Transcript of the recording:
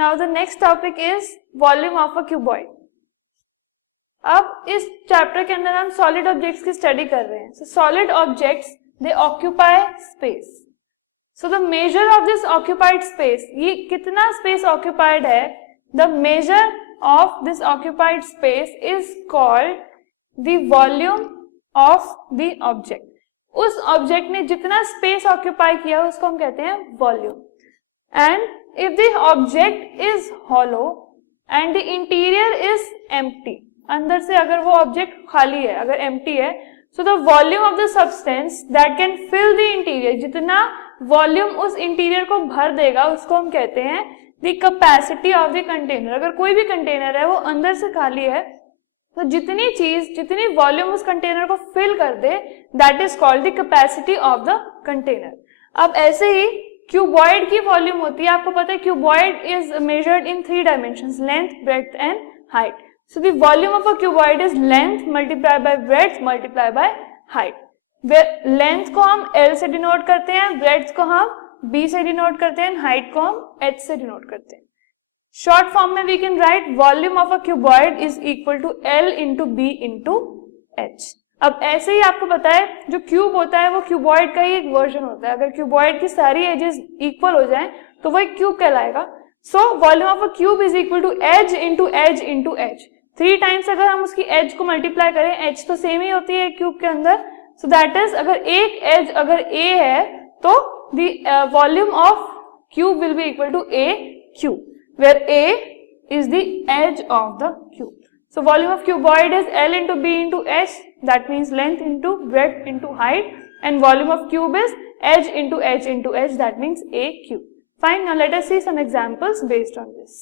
Now the next topic is volume of a cuboid. अब इस chapter के अंदर हम सॉलिड ऑब्जेक्ट्स की स्टडी कर रहे हैं. So solid objects they occupy space. So the measure of this occupied space, ये कितना space occupied है, the measure of this occupied space is called the volume of the object. उस object ने जितना स्पेस ऑक्यूपाई किया उसको हम कहते हैं volume. And if the object is hollow and the interior is empty, अंदर से अगर वो ऑब्जेक्ट खाली है, अगर एम्प्टी है, so the volume of the substance that can fill the interior, जितना वॉल्यूम उस इंटीरियर को भर देगा उसको हम कहते हैं the capacity of the container. अगर कोई भी कंटेनर है वो अंदर से खाली है तो जितनी वॉल्यूम उस कंटेनर को फिल कर दे, that is called the capacity of the container. अब ऐसे ही क्यूबॉइड की वॉल्यूम होती है. आपको पता है cuboid is measured in 3 dimensions, length, breadth and height. So the volume of a cuboid is length multiply by breadth multiply by height. Length को हम L से डिनोट करते हैं, ब्रेड्थ को हम B से डिनोट करते हैं, हाइट को हम H से डिनोट करते हैं. शॉर्ट फॉर्म में we can write volume of a cuboid is equal to L into B into H. अब ऐसे ही आपको पता है जो क्यूब होता है वो क्यूबॉइड का ही एक वर्जन होता है. अगर क्यूबॉइड की सारी एजेस इक्वल हो जाएं तो वो एक क्यूब कहलाएगा. So volume of a cube is equal to edge into edge into edge. 3 times अगर हम उसकी एज को मल्टीप्लाई करें, एज तो सेम ही होती है क्यूब के अंदर, सो दैट इज अगर एक एज अगर a है तो the volume of cube will be equal to a cube, where A is the edge of the cube. So volume of cuboid is L into B into H, that means length into breadth into height, and volume of cube is edge into edge into edge, that means A cube. Fine, now let us see some examples based on this.